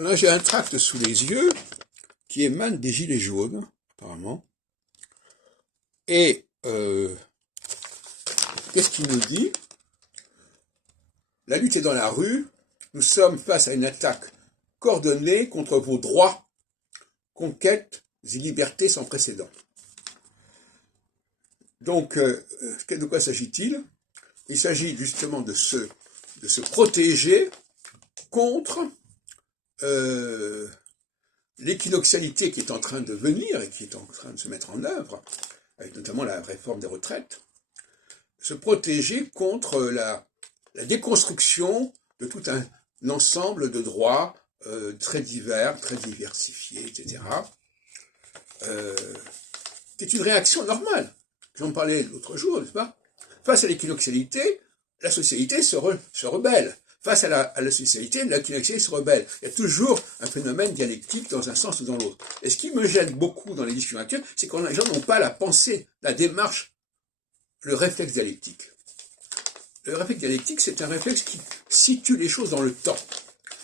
Là, j'ai un tract sous les yeux qui émane des Gilets jaunes, apparemment. Et qu'est-ce qu'il nous dit? La lutte est dans la rue. Nous sommes face à une attaque coordonnée contre vos droits, conquêtes et libertés sans précédent. Donc, de quoi s'agit-il? Il s'agit justement de se protéger contre l'équinoxialité qui est en train de venir et qui est en train de se mettre en œuvre, avec notamment la réforme des retraites, se protéger contre la déconstruction de tout un ensemble de droits très divers, très diversifiés, etc. C'est une réaction normale. J'en parlais l'autre jour, n'est-ce pas? Face à l'équinoxialité, la socialité se rebelle. Face à la socialité, l'équinoxialité se rebelle. Il y a toujours un phénomène dialectique dans un sens ou dans l'autre. Et ce qui me gêne beaucoup dans les discussions actuelles, c'est que les gens n'ont pas la pensée, la démarche, le réflexe dialectique. Le réflexe dialectique, c'est un réflexe qui situe les choses dans le temps.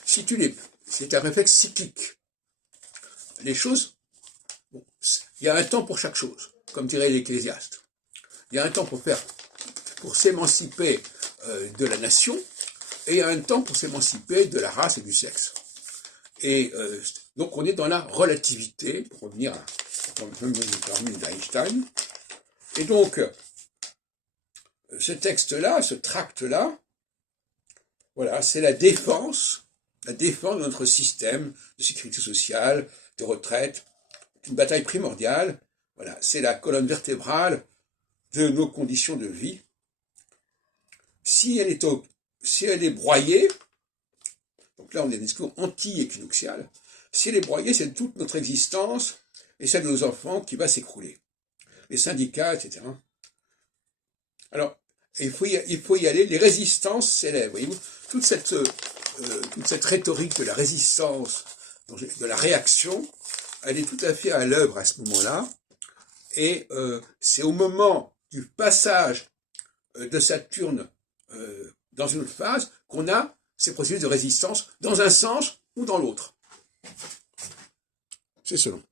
C'est un réflexe cyclique. Les choses, bon, il y a un temps pour chaque chose, comme dirait l'Ecclésiaste. Il y a un temps pour s'émanciper de la nation, et il y a un temps pour s'émanciper de la race et du sexe. Et donc on est dans la relativité, pour revenir à la formule d'Einstein. Et donc, ce texte-là, ce tract-là, voilà, c'est la défense de notre système de sécurité sociale, de retraite. C'est une bataille primordiale. Voilà, c'est la colonne vertébrale de nos conditions de vie. Si elle est broyée, donc là on est un discours anti-équinoxial, si elle est broyée, c'est toute notre existence et celle de nos enfants qui va s'écrouler. Les syndicats, etc. Alors, il faut y aller, les résistances s'élèvent, voyez-vous, toute cette rhétorique de la résistance, de la réaction, elle est tout à fait à l'œuvre à ce moment-là, et c'est au moment du passage de Saturne dans une autre phase qu'on a ces processus de résistance dans un sens ou dans l'autre. C'est selon.